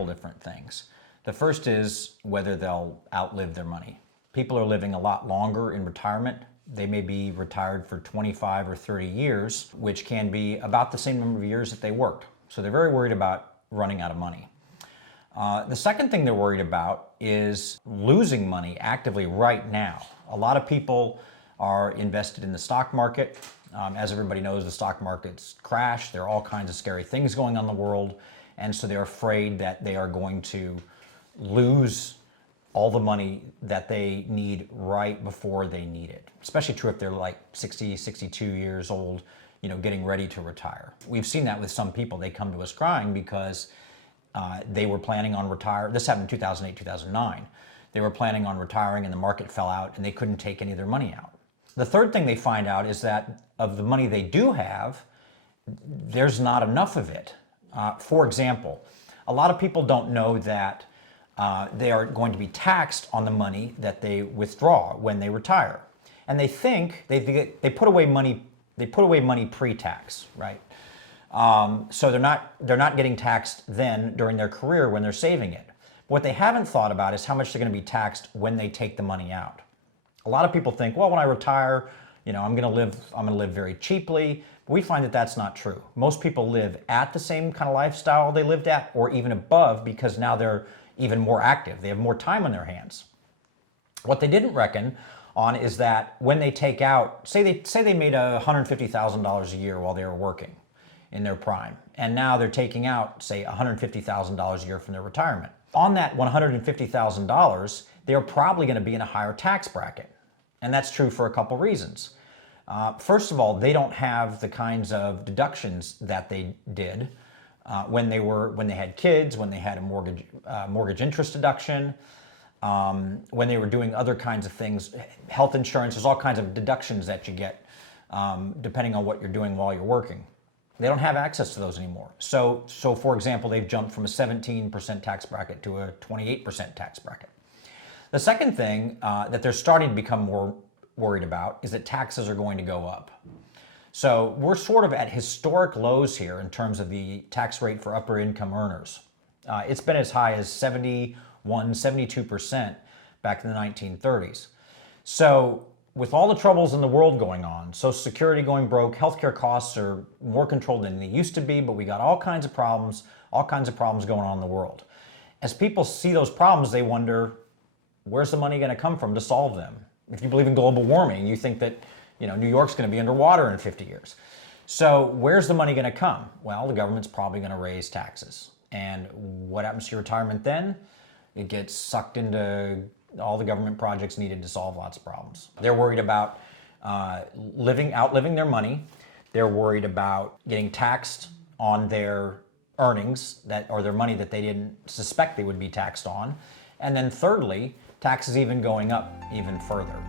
couple different things. The first is whether they'll outlive their money. People are living a lot longer in retirement. They may be retired for 25 or 30 years, which can be about the same number of years that they worked. So they're very worried about running out of money. The second thing they're worried about is losing money actively right now. A lot of people are invested in the stock market. As everybody knows, the stock market's crashed. There are all kinds of scary things going on in the world. And so they're afraid that they are going to lose all the money that they need right before they need it. Especially true if they're like 60, 62 years old, getting ready to retire. We've seen that with some people. They come to us crying because they were planning on retiring. This happened in 2008, 2009. They were planning on retiring and the market fell out and they couldn't take any of their money out. The third thing they find out is that of the money they do have, there's not enough of it. For example, a lot of people don't know that they are going to be taxed on the money that they withdraw when they retire. And they think they put away money pre-tax, right? So they're not getting taxed then during their career when they're saving it. What they haven't thought about is how much they're going to be taxed when they take the money out. A lot of people think, well, when I retire, I'm going to live very cheaply. But we find that that's not true. Most people live at the same kind of lifestyle they lived at, or even above, because now they're even more active. They have more time on their hands. What they didn't reckon on is that when they take out, say they made $150,000 a year while they were working in their prime, and now they're taking out, say, $150,000 a year from their retirement. On that $150,000, they're probably going to be in a higher tax bracket. And that's true for a couple reasons. First of all, they don't have the kinds of deductions that they did when they had kids, when they had a mortgage interest deduction, when they were doing other kinds of things, health insurance. There's all kinds of deductions that you get depending on what you're doing while you're working. They don't have access to those anymore. So for example, they've jumped from a 17% tax bracket to a 28% tax bracket. The second thing that they're starting to become more worried about is that taxes are going to go up. So we're sort of at historic lows here in terms of the tax rate for upper income earners. It's been as high as 71, 72% back in the 1930s. So with all the troubles in the world going on, Social Security going broke, healthcare costs are more controlled than they used to be, but we got all kinds of problems going on in the world. As people see those problems, they wonder, where's the money going to come from to solve them? If you believe in global warming, you think that New York's going to be underwater in 50 years. So where's the money going to come? Well, the government's probably going to raise taxes. And what happens to your retirement then? It gets sucked into all the government projects needed to solve lots of problems. They're worried about outliving their money. They're worried about getting taxed on their earnings or their money that they didn't suspect they would be taxed on. And then thirdly, taxes even going up even further.